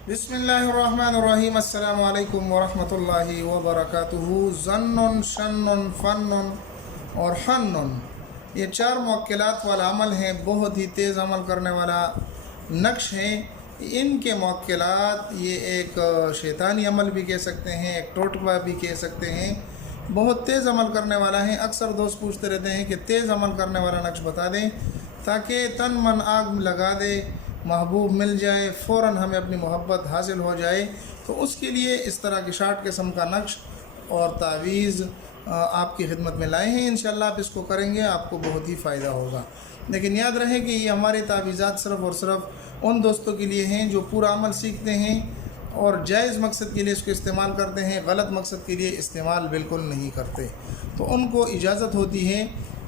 बिस्मिल्लाहिर्रहमानिर्रहीम। अस्सलामु अलैकुम वरहमतुल्लाहि वबरकातुहू। ज़न्नुन, शन्नुन, फन्नुन और हन्नुन, ये चार मौक्किलात वाला अमल है, बहुत ही तेज़ अमल करने वाला नक्श है। इनके मौक्किलात ये एक शैतानी अमल भी कह सकते हैं, एक टोटका भी कह सकते हैं, बहुत तेज़ अमल करने वाला है। अक्सर दोस्त पूछते रहते हैं कि तेज़ अमल करने वाला नक्श बता दें ताकि तन मन आग लगा दे, महबूब मिल जाए, फ़ौरन हमें अपनी मोहब्बत हासिल हो जाए। तो उसके लिए इस तरह की शार्ट किस्म का नक्श और तावीज़ आपकी खिदमत में लाए हैं। इंशाअल्लाह आप इसको करेंगे आपको बहुत ही फ़ायदा होगा। लेकिन याद रहे कि ये हमारे तावीज़ात सिर्फ़ और सिर्फ उन दोस्तों के लिए हैं जो पूरा अमल सीखते हैं और जायज़ मकसद के लिए इसको इस्तेमाल करते हैं, गलत मकसद के लिए इस्तेमाल बिल्कुल नहीं करते। तो उनको इजाज़त होती है,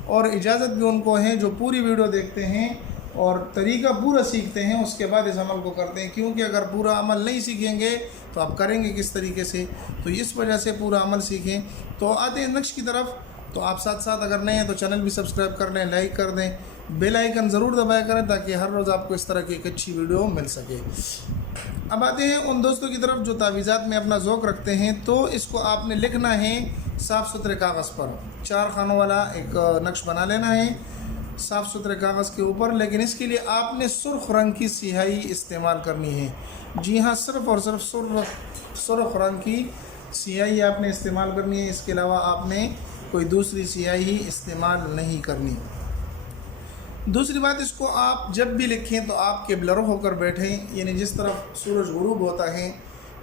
और इजाज़त भी उनको है जो पूरी वीडियो देखते हैं और तरीक़ा पूरा सीखते हैं, उसके बाद इस अमल को करते हैं। क्योंकि अगर पूरा अमल नहीं सीखेंगे तो आप करेंगे किस तरीके से, तो इस वजह से पूरा अमल सीखें। तो आते हैं नक्श की तरफ। तो आप साथ साथ अगर नए हैं तो चैनल भी सब्सक्राइब कर लें, लाइक कर दें, बेल आइकन ज़रूर दबाया करें ताकि हर रोज़ आपको इस तरह की एक अच्छी वीडियो मिल सके। अब आते हैं उन दोस्तों की तरफ जो तावीज़ात में अपना ज़ौक़ रखते हैं। तो इसको आपने लिखना है साफ़ सुथरे कागज़ पर, 4 खानों वाला एक नक्श बना लेना है साफ़ सुथरे कागज़ के ऊपर। लेकिन इसके लिए आपने सुर्ख रंग की स्याही इस्तेमाल करनी है। जी हाँ, सिर्फ़ और सिर्फ सुर्ख रंग की स्याही आपने इस्तेमाल करनी है। इसके अलावा आपने कोई दूसरी स्याही इस्तेमाल नहीं करनी। दूसरी बात, इसको आप जब भी लिखें तो आप क़िबला रुख़ होकर बैठें, यानी जिस तरफ सूरज गुरूब होता है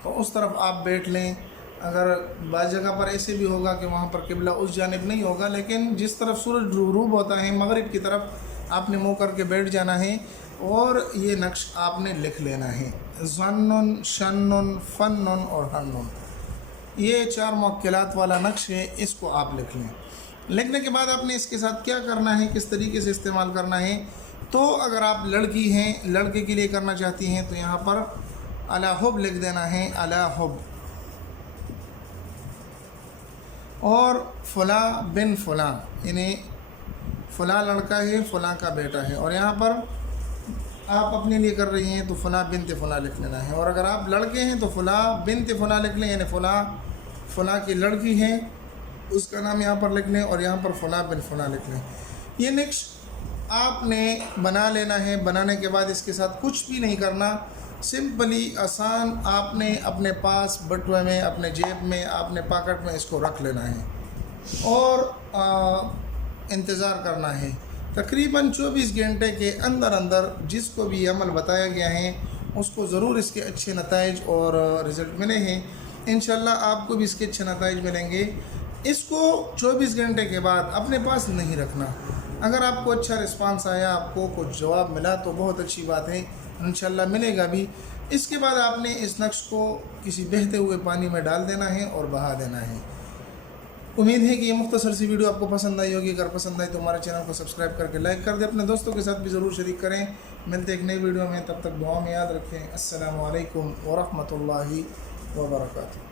तो उस तरफ आप बैठ लें। अगर बाज़ जगह पर ऐसे भी होगा कि वहाँ पर क़िबला उस जानिब नहीं होगा, लेकिन जिस तरफ सूरज गुरूब होता है मग़रिब की तरफ आपने मुँह करके बैठ जाना है और ये नक्श आपने लिख लेना है। ज़न्नुन, शन्नुन, फन्नुन और हन्नुन, ये 4 मौक्किलात वाला नक्श है, इसको आप लिख लें। लिखने के बाद आपने इसके साथ क्या करना है, किस तरीके से इस्तेमाल करना है। तो अगर आप लड़की हैं, लड़के के लिए करना चाहती हैं, तो यहाँ पर अला हुब लिख देना है, अला हुब, और फ़ुला बिन फ़ुला, यानी फ़ुला लड़का है, फ़ुला का बेटा है। और यहाँ पर आप अपने लिए कर रही हैं तो फ़ुला बिन्त फ़ुला लिख लेना है। और अगर आप लड़के हैं तो फ़ुला बिन्त फ़ुला लिख लें, यानी फ़ुला की लड़की है उसका नाम यहाँ पर लिख लें और यहाँ पर फ़ुला बिन फ़ुला लिख लें। ये नक्श आपने बना लेना है। बनाने के बाद इसके साथ कुछ भी नहीं करना, सिंपली आसान आपने अपने पास बटुए में, अपने जेब में, अपने पॉकेट में इसको रख लेना है और इंतज़ार करना है। तकरीबन 24 घंटे के अंदर अंदर जिसको भी अमल बताया गया है उसको ज़रूर इसके अच्छे नताइज और रिज़ल्ट मिले हैं। इंशाअल्लाह आपको भी इसके अच्छे नताइज मिलेंगे। इसको 24 घंटे के बाद अपने पास नहीं रखना। अगर आपको अच्छा रिस्पांस आया, आपको कुछ जवाब मिला तो बहुत अच्छी बात है, इंशाअल्लाह मिलेगा भी। इसके बाद आपने इस नक्श को किसी बहते हुए पानी में डाल देना है और बहा देना है। उम्मीद है कि ये मुख्तसर सी वीडियो आपको पसंद आई होगी। अगर पसंद आई तो हमारे चैनल को सब्सक्राइब करके लाइक कर दें, अपने दोस्तों के साथ भी ज़रूर शरीक करें। मिलते एक नई वीडियो में, तब तक दुआ में याद रखें। अस्सलामु अलैकुम वरहमतुल्लाहि वबरकातुहू।